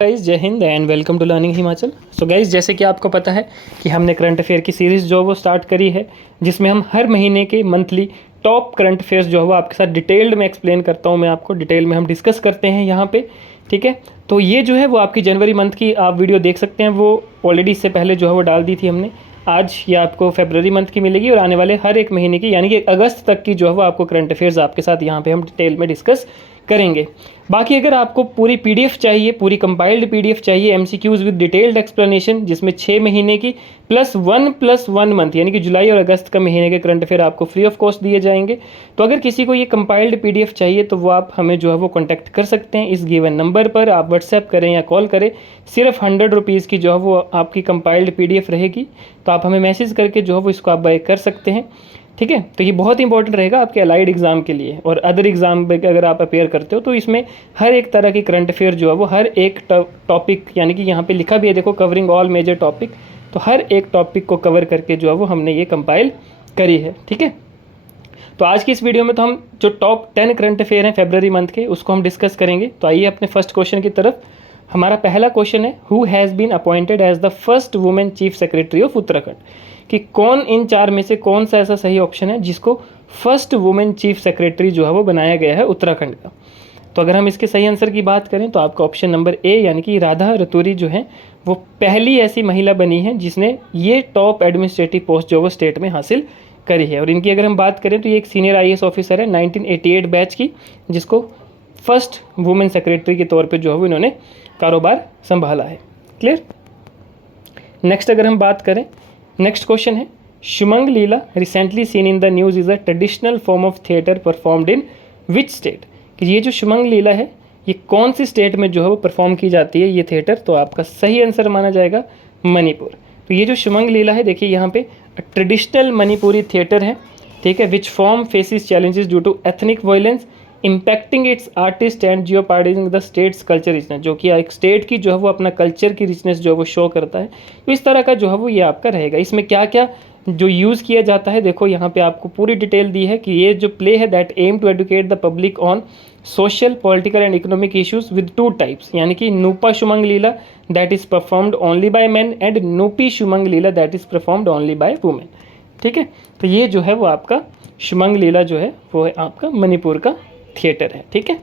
Guys जय हिंद and welcome to learning Himachal. So guys जैसे कि आपको पता है कि हमने करंट अफेयर की सीरीज़ जो वो स्टार्ट करी है, जिसमें हम हर महीने के मंथली टॉप करंट अफेयर्स जो है वो आपके साथ डिटेल्ड में एक्सप्लेन करता हूँ। मैं आपको डिटेल में हम डिस्कस करते हैं यहाँ पे, ठीक है। तो ये जो है वो आपकी जनवरी मंथ की आप वीडियो देख सकते हैं, वो ऑलरेडी इससे पहले जो है वो डाल दी थी हमने। आज ये आपको फरवरी मंथ की मिलेगी और आने वाले हर एक महीने की यानी कि अगस्त तक की जो है वो आपको करंट अफेयर्स आपके साथ यहाँ पे हम डिटेल में डिस्कस करेंगे। बाकी अगर आपको पूरी पीडीएफ चाहिए, पूरी कंपाइल्ड पीडीएफ चाहिए एमसीक्यूज विद डिटेल्ड एक्सप्लेनेशन, जिसमें 6 महीने की +1 मंथ यानी कि जुलाई और अगस्त का महीने के करंट अफेयर आपको फ्री ऑफ कॉस्ट दिए जाएंगे। तो अगर किसी को ये कंपाइल्ड पीडीएफ चाहिए तो वो आप हमें जो है वो कॉन्टैक्ट कर सकते हैं इस गिवन नंबर पर। आप व्हाट्सएप करें या कॉल करें, सिर्फ 100 रुपीज़ की जो है वो आपकी कंपाइल्ड पीडीएफ रहेगी। तो आप हमें मैसेज करके जो है वो इसको आप बाय कर सकते हैं, ठीक है। तो ये बहुत इंपॉर्टेंट रहेगा आपके अलाइड एग्जाम के लिए और अदर एग्जाम में अगर आप अपेयर करते हो तो इसमें हर एक तरह की करंट अफेयर जो है वो हर एक टॉपिक यानी कि यहाँ पे लिखा भी है देखो, कवरिंग ऑल मेजर टॉपिक। तो हर एक टॉपिक को कवर करके जो है वो हमने ये कंपाइल करी है, ठीक है। तो आज की इस वीडियो में तो हम जो टॉप 10 करंट अफेयर हैं फरवरी मंथ के, उसको हम डिस्कस करेंगे। तो आइए अपने फर्स्ट क्वेश्चन की तरफ। हमारा पहला क्वेश्चन है, who has been appointed as the first women chief secretary of Uttarakhand. कि कौन इन चार में से कौन सा ऐसा सही ऑप्शन है जिसको फर्स्ट वुमेन चीफ सेक्रेटरी जो है वो बनाया गया है उत्तराखंड का। तो अगर हम इसके सही आंसर की बात करें तो आपका ऑप्शन नंबर ए यानी कि राधा रतूरी जो है वो पहली ऐसी महिला बनी है जिसने ये टॉप एडमिनिस्ट्रेटिव पोस्ट जो वो स्टेट में हासिल करी है। और इनकी अगर हम बात करें तो ये एक सीनियर आईएएस ऑफिसर है 1988 बैच की, जिसको फर्स्ट वुमेन सेक्रेटरी के तौर पे जो है वो इन्होंने कारोबार संभाला है। क्लियर। नेक्स्ट अगर हम बात करें, नेक्स्ट क्वेश्चन है, Shumang Leela recently seen in the news is a traditional form of theatre performed in which state. कि ये जो शुमंग लीला है ये कौन सी स्टेट में जो है वो परफॉर्म की जाती है ये थिएटर। तो आपका सही आंसर माना जाएगा मणिपुर। तो ये जो शुमंग लीला है देखिए यहाँ पे ट्रेडिशनल मणिपुरी थिएटर है, ठीक है, which form faces challenges due to ethnic violence impacting its artist and jeopardising the state's culture richness. जो कि एक स्टेट की जो है वो अपना कल्चर की रिचनेस जो है वो शो करता है। तो इस तरह का जो है वो ये आपका रहेगा। इसमें क्या क्या जो यूज़ किया जाता है देखो यहाँ पे आपको पूरी डिटेल दी है कि ये जो प्ले है that aim to educate the public on social political and economic issues with 2 types, यानी कि Nupa Shumang Leela that is performed only by man and Nupi Shumang Leela that is performed only by women, ठीक है। तो ये जो है वो आपका शुमंग लीला जो है वो है आपका मणिपुर का थिएटर है, ठीक है।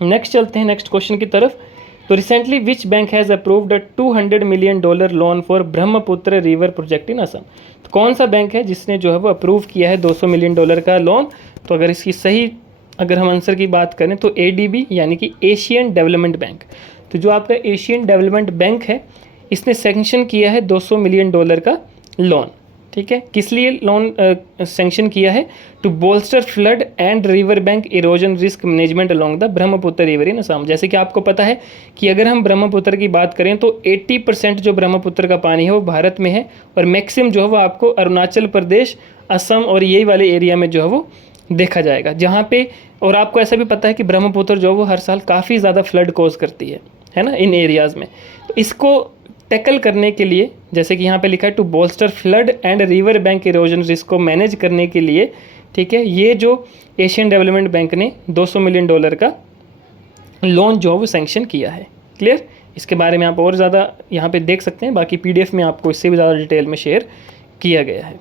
नेक्स्ट चलते हैं नेक्स्ट क्वेश्चन की तरफ। तो recently which bank has approved a $200 million loan for Brahmaputra river project in Assam. तो कौन सा बैंक है जिसने जो है वो अप्रूव किया है $200 मिलियन का लोन। तो अगर इसकी सही अगर हम आंसर की बात करें तो एडीबी यानी कि एशियन डेवलपमेंट बैंक। तो जो आपका एशियन डेवलपमेंट बैंक है इसने सैंक्शन किया है $200 मिलियन का लोन, ठीक है। किस लिए लोन सैंक्शन किया है? To bolster flood and river bank erosion risk management along the Brahmaputra river in Assam. जैसे कि आपको पता है कि अगर हम ब्रह्मपुत्र की बात करें तो 80% जो ब्रह्मपुत्र का पानी है वो भारत में है और मैक्सिमम जो है वो आपको अरुणाचल प्रदेश, असम और यही वाले एरिया में जो है वो देखा जाएगा, जहाँ पे और आपको ऐसा भी पता है कि ब्रह्मपुत्र जो है वो हर साल काफ़ी ज़्यादा फ्लड कॉज करती है ना इन एरियाज़ में। तो इसको टैकल करने के लिए जैसे कि यहाँ पे लिखा है to bolster flood and river bank erosion risk को मैनेज करने के लिए, ठीक है, ये जो एशियन डेवलपमेंट बैंक ने $200 मिलियन का लोन जो है वो सैंक्शन किया है। क्लियर। इसके बारे में आप और ज़्यादा यहाँ पे देख सकते हैं, बाकी पीडीएफ में आपको इससे भी ज़्यादा डिटेल में शेयर किया गया है।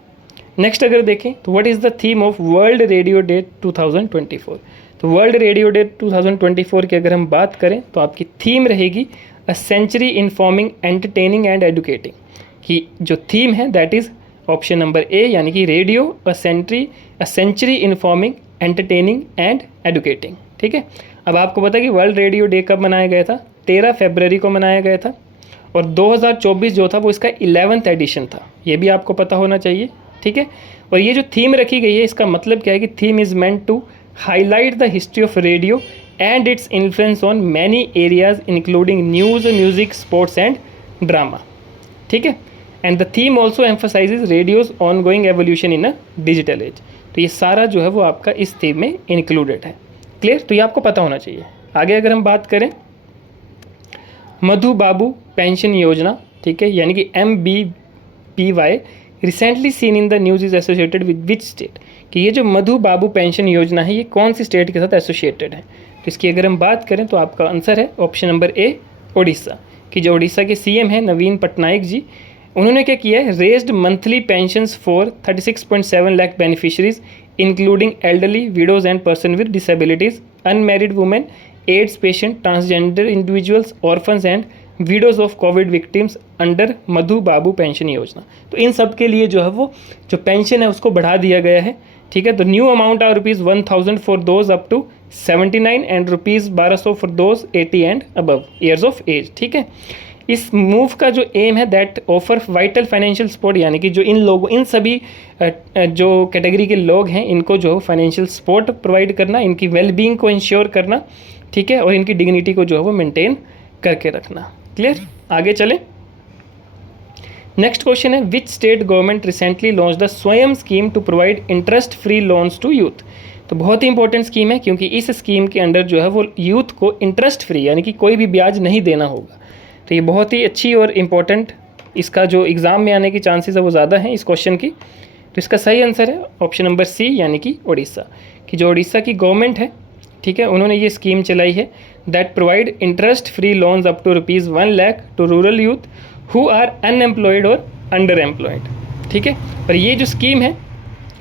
नेक्स्ट अगर देखें तो what is the theme of world radio day 2024। तो वर्ल्ड रेडियो डे 2024 की अगर हम बात करें तो आपकी थीम रहेगी a century informing entertaining and educating. कि जो थीम है that is option number A यानी कि radio a century informing entertaining and educating, ठीक है। अब आपको पता है कि वर्ल्ड रेडियो डे कब मनाया गया था? 13 फरवरी को मनाया गया था और 2024 जो था वो इसका 11th एडिशन था, ये भी आपको पता होना चाहिए, ठीक है। और ये जो थीम रखी गई है इसका मतलब क्या है कि theme is meant to highlight the history of radio and its influence on many areas including news, music, sports and drama, ठीक है। and the theme also emphasizes radio's ongoing evolution in a digital age। तो ये सारा जो है वो आपका इस थीम में इंक्लूडेड है। क्लियर। तो ये आपको पता होना चाहिए। आगे अगर हम बात करें मधु बाबू पेंशन योजना, ठीक है, यानी कि MBPY recently seen in the news is associated with which state. कि ये जो मधु बाबू पेंशन योजना है ये कौन सी स्टेट के साथ एसोसिएटेड है। तो इसकी अगर हम बात करें तो आपका आंसर है ऑप्शन नंबर ए उड़ीसा कि जो उड़ीसा के सीएम हैं नवीन पटनायक जी, उन्होंने क्या किया है, raised monthly pensions for 36.7 lakh beneficiaries including elderly, widows and person with disabilities, unmarried women, ads patient, transgender individuals, orphans and widows of Covid victims under Madhu Babu pension योजना। तो इन सब के लिए जो है वो जो पेंशन है उसको बढ़ा दिया गया है, ठीक है। तो new amount are ₹1,000 for those up to 79 and ₹1200 for those 80 and above years of age, ठीक है। इस मूव का जो एम है that offer vital financial support, यानी कि जो इन लोगों, इन सभी जो कैटेगरी के लोग हैं इनको जो फाइनेंशियल सपोर्ट प्रोवाइड करना, इनकी वेलबींग को इंश्योर करना, ठीक है, और इनकी डिग्निटी को जो है वो मेंटेन करके रखना। क्लियर, आगे चलें। नेक्स्ट क्वेश्चन है, which state government recently launch the Swayam scheme to provide interest free loans to youth. तो बहुत ही इंपॉर्टेंट स्कीम है क्योंकि इस स्कीम के अंडर जो है वो यूथ को इंटरेस्ट फ्री यानी कि कोई भी ब्याज नहीं देना होगा। तो ये बहुत ही अच्छी और इम्पॉर्टेंट, इसका जो एग्ज़ाम में आने की चांसेस है वो ज़्यादा हैं इस क्वेश्चन की। तो इसका सही आंसर है ऑप्शन नंबर सी यानी कि उड़ीसा, कि जो उड़ीसा की गवर्नमेंट है, ठीक है, उन्होंने ये स्कीम चलाई है that provide interest free loans up to ₹1 lakh to rural youth who are unemployed और अंडर एम्प्लॉयड, ठीक है। और ये जो स्कीम है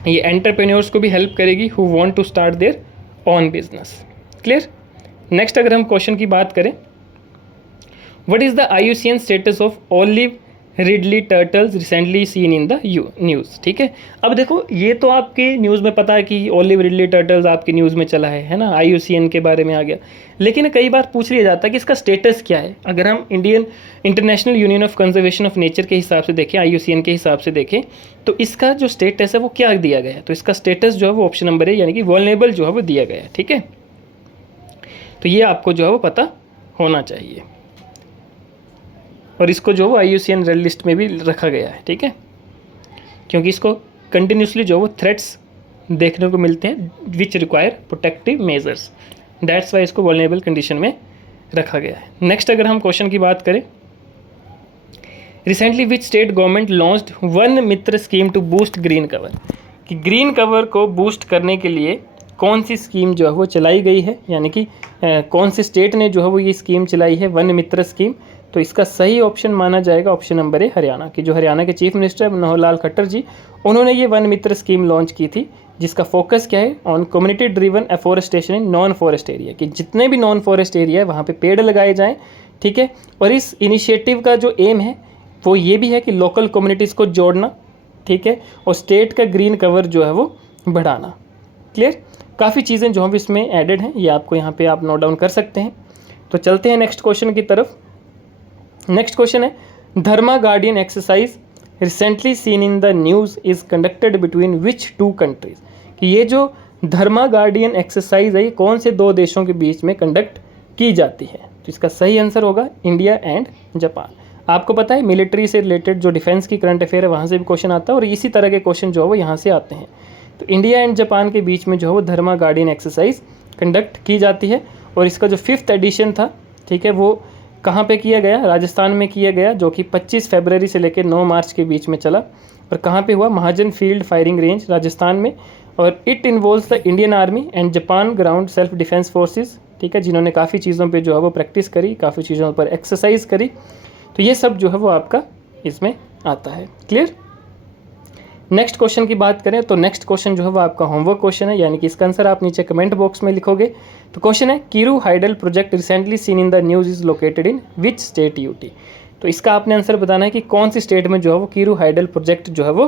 ये एंटरप्रेन्योर्स को भी हेल्प करेगी who want to start their own business. Clear. Next अगर हम क्वेश्चन की बात करें, what is the IUCN status of olive ridley turtles recently seen in the news, ठीक है। अब देखो ये तो आपके न्यूज़ में पता है कि ऑलिव रिडली टर्टल्स आपके न्यूज़ में चला है ना, IUCN के बारे में आ गया, लेकिन कई बार पूछ लिया जाता है कि इसका स्टेटस क्या है। अगर हम international union of conservation of nature के हिसाब से देखें, IUCN के हिसाब से देखें, तो इसका जो स्टेटस है वो क्या दिया गया है, तो इसका स्टेटस जो है वो ऑप्शन नंबर है यानी कि वल्नरेबल जो है वो दिया गया है, ठीक है। तो ये आपको जो है वो पता होना चाहिए और इसको जो वो IUCN रेड लिस्ट में भी रखा गया है, ठीक है, क्योंकि इसको कंटिन्यूसली जो वो थ्रेट्स देखने को मिलते हैं which require protective measures, that's why इसको वल्नरेबल कंडीशन में रखा गया है। नेक्स्ट अगर हम क्वेश्चन की बात करें, recently which state government launched Van Mitra scheme to boost green cover, कि ग्रीन कवर को बूस्ट करने के लिए कौन सी स्कीम जो है वो चलाई गई है, यानी कि कौन से स्टेट ने जो है वो ये स्कीम चलाई है वन मित्र स्कीम। तो इसका सही ऑप्शन माना जाएगा ऑप्शन नंबर है हरियाणा, की जो हरियाणा के चीफ मिनिस्टर मनोहर लाल खट्टर जी, उन्होंने ये वन मित्र स्कीम लॉन्च की थी, जिसका फोकस क्या है, on community driven afforestation in non forest area, कि जितने भी नॉन फॉरेस्ट एरिया है वहाँ पे पेड़ लगाए जाएं, ठीक है। और इस इनिशिएटिव का जो एम है वो ये भी है कि लोकल कम्युनिटीज़ को जोड़ना, ठीक है, और स्टेट का ग्रीन कवर जो है वो बढ़ाना। क्लियर, काफ़ी चीज़ें जो हम इसमें एडेड हैं, ये आपको यहाँ पे आप नोट डाउन कर सकते हैं। तो चलते हैं नेक्स्ट क्वेश्चन की तरफ। नेक्स्ट क्वेश्चन है, Dharma guardian exercise recently seen in the news is conducted between which two countries, कि ये जो धर्मा गार्डियन एक्सरसाइज है ये कौन से दो देशों के बीच में कंडक्ट की जाती है। तो इसका सही आंसर होगा इंडिया एंड जापान। आपको पता है मिलिट्री से रिलेटेड जो डिफेंस की करंट अफेयर है वहाँ से भी क्वेश्चन आता है और इसी तरह के क्वेश्चन जो है वो यहाँ से आते हैं। तो इंडिया एंड जापान के बीच में जो है वो धर्मा गार्डियन एक्सरसाइज कंडक्ट की जाती है और इसका जो 5th एडिशन था, ठीक है, वो कहाँ पे किया गया, राजस्थान में किया गया, जो कि 25 फरवरी से लेकर 9 मार्च के बीच में चला। और कहाँ पे हुआ, महाजन फील्ड फायरिंग रेंज राजस्थान में। और it involves the Indian army and Japan ground self defence forces, ठीक है, जिन्होंने काफ़ी चीज़ों पे जो है वो प्रैक्टिस करी, काफ़ी चीज़ों पर एक्सरसाइज करी। तो ये सब जो है वो आपका इसमें आता है। क्लियर। नेक्स्ट क्वेश्चन की बात करें तो नेक्स्ट क्वेश्चन जो है वो आपका होमवर्क क्वेश्चन है, यानी कि इसका आंसर आप नीचे कमेंट बॉक्स में लिखोगे। तो क्वेश्चन है, Kiru hydel project recently seen in the news is located in which state UT. तो इसका आपने आंसर बताना है कि कौन सी स्टेट में जो है वो कीरू हाइडल प्रोजेक्ट जो है वो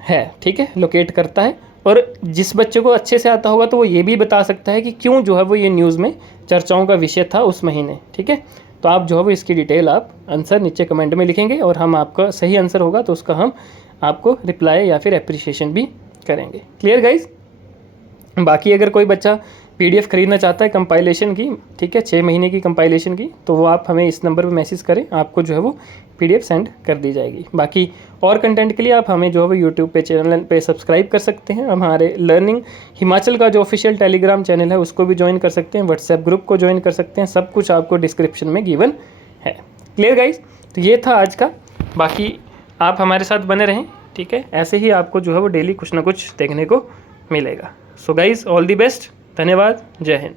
है, ठीक है, लोकेट करता है। और जिस बच्चे को अच्छे से आता होगा तो वो ये भी बता सकता है कि क्यों जो है वो ये न्यूज़ में चर्चाओं का विषय था उस महीने, ठीक है। तो आप जो है वो इसकी डिटेल आप आंसर नीचे कमेंट में लिखेंगे और हम आपका सही आंसर होगा तो उसका हम आपको रिप्लाई या फिर एप्रिशिएशन भी करेंगे। Clear guys. बाकी अगर कोई बच्चा PDF खरीदना चाहता है कंपाइलेशन की, ठीक है, 6 महीने की कंपाइलेशन की, तो वो आप हमें इस नंबर पर मैसेज करें, आपको जो है वो PDF सेंड कर दी जाएगी। बाकी और कंटेंट के लिए आप हमें जो है वो यूट्यूब पे चैनल पे सब्सक्राइब कर सकते हैं। हमारे लर्निंग हिमाचल का जो ऑफिशियल टेलीग्राम चैनल है उसको भी ज्वाइन कर सकते हैं, व्हाट्सएप ग्रुप को ज्वाइन कर सकते हैं, सब कुछ आपको डिस्क्रिप्शन में गिवन है। Clear guys. तो ये था आज का, बाकी आप हमारे साथ बने रहें, ठीक है, ऐसे ही आपको जो है वो डेली कुछ ना कुछ देखने को मिलेगा। So guys all the best, धन्यवाद, जय हिंद।